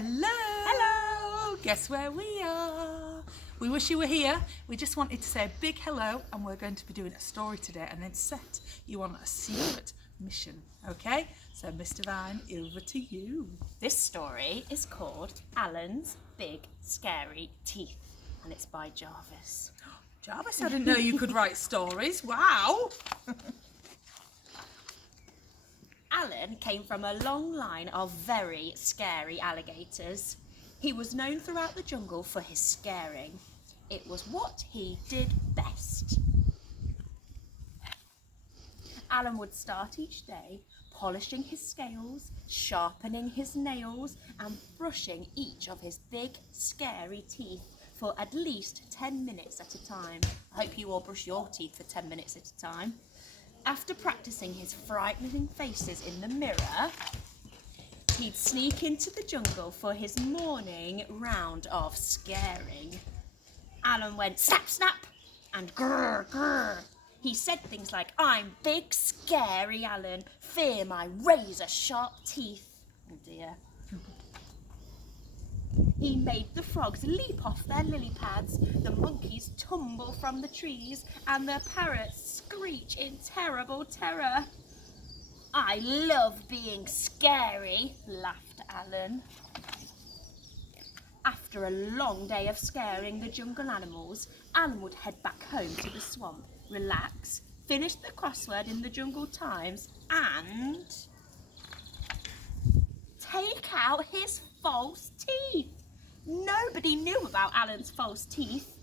Hello! Hello! Guess where we are? We wish you were here. We just wanted to say a big hello, and we're going to be doing a story today and then set you on a secret mission, okay? So, Miss Devine, over to you. This story is called Alan's Big Scary Teeth, and it's by Jarvis. Jarvis, I didn't know you could write stories. Wow! Alan came from a long line of very scary alligators. He was known throughout the jungle for his scaring. It was what he did best. Alan would start each day polishing his scales, sharpening his nails, and brushing each of his big, scary teeth for at least 10 minutes at a time. I hope you all brush your teeth for 10 minutes at a time. After practicing his frightening faces in the mirror, he'd sneak into the jungle for his morning round of scaring. Alan went snap, snap, and grrr, grrr. He said things like, "I'm big, scary Alan. Fear my razor-sharp teeth." Oh dear. He made the frogs leap off their lily pads, the monkeys tumble from the trees, and the parrots screech in terrible terror. "I love being scary," laughed Alan. After a long day of scaring the jungle animals, Alan would head back home to the swamp, relax, finish the crossword in the Jungle Times, and take out his false teeth. Nobody knew about Alan's false teeth.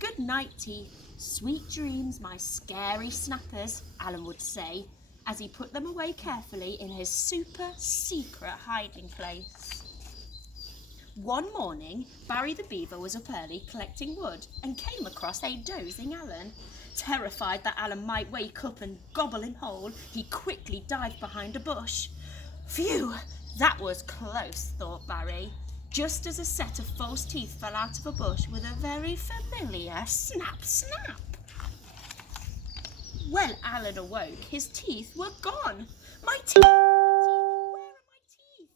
"Good night, teeth. Sweet dreams, my scary snappers," Alan would say, as he put them away carefully in his super secret hiding place. One morning, Barry the Beaver was up early collecting wood and came across a dozing Alan. Terrified that Alan might wake up and gobble him whole, he quickly dived behind a bush. Phew, that was close, thought Barry, just as a set of false teeth fell out of a bush with a very familiar snap, snap. When Alan awoke, his teeth were gone. My teeth! Where are my teeth?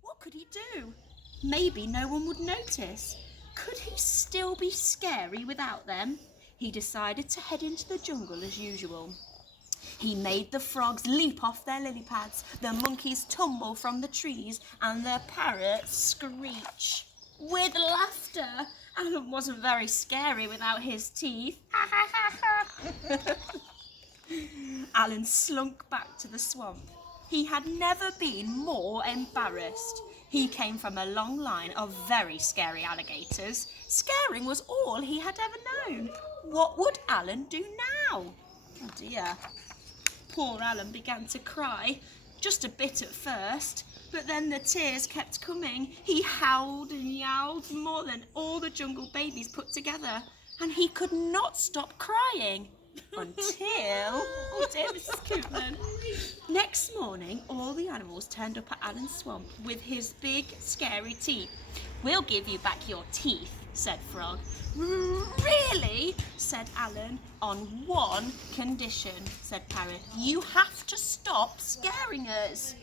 What could he do? Maybe no one would notice. Could he still be scary without them? He decided to head into the jungle as usual. He made the frogs leap off their lily pads, the monkeys tumble from the trees, and the parrots screech. With laughter, Alan wasn't very scary without his teeth. Alan slunk back to the swamp. He had never been more embarrassed. He came from a long line of very scary alligators. Scaring was all he had ever known. What would Alan do now? Oh dear. Poor Alan began to cry, just a bit at first, but then the tears kept coming. He howled and yowled more than all the jungle babies put together, and he could not stop crying until... Oh dear, Mrs. Coopman. Next morning, all the animals turned up at Alan's swamp with his big, scary teeth. "We'll give you back your teeth," said Frog. "Really?" said Alan. "On one condition," said Parrot. "You have to stop scaring us."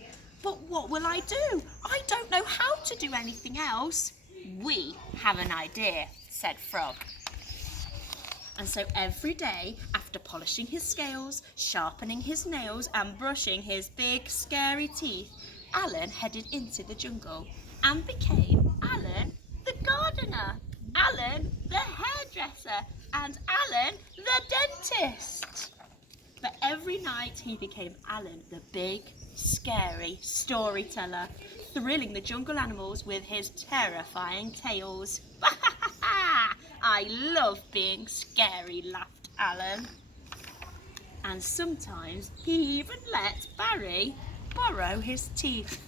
"But what will I do? I don't know how to do anything else." "We have an idea," said Frog. And so every day, after polishing his scales, sharpening his nails, and brushing his big, scary teeth, Alan headed into the jungle and became Alan the gardener, Alan the hairdresser, and Alan the dentist. But every night he became Alan the big, scary storyteller, thrilling the jungle animals with his terrifying tales. "I love being scary," laughed Alan. And sometimes he even let Barry borrow his teeth.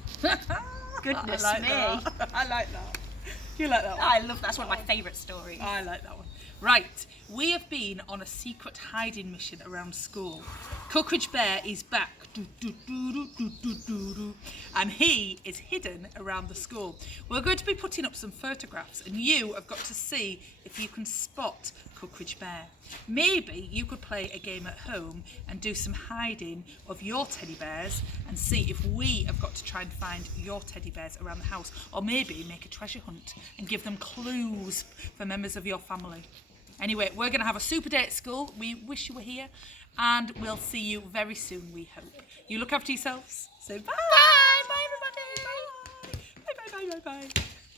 Goodness I like me. that. I like that. You like that one? I love that. That's one of my favourite stories. I like that one. Right, we have been on a secret hiding mission around school. Cockridge Bear is back. And he is hidden around the school. We're going to be putting up some photographs, and you have got to see if you can spot Cookridge Bear. Maybe you could play a game at home and do some hiding of your teddy bears and see if we have got to try and find your teddy bears around the house, or maybe make a treasure hunt and give them clues for members of your family. Anyway, we're going to have a super day at school. We wish you were here, and we'll see you very soon, we hope. You look after yourselves. Say bye. Bye, bye everybody. Bye, bye, bye, bye, bye.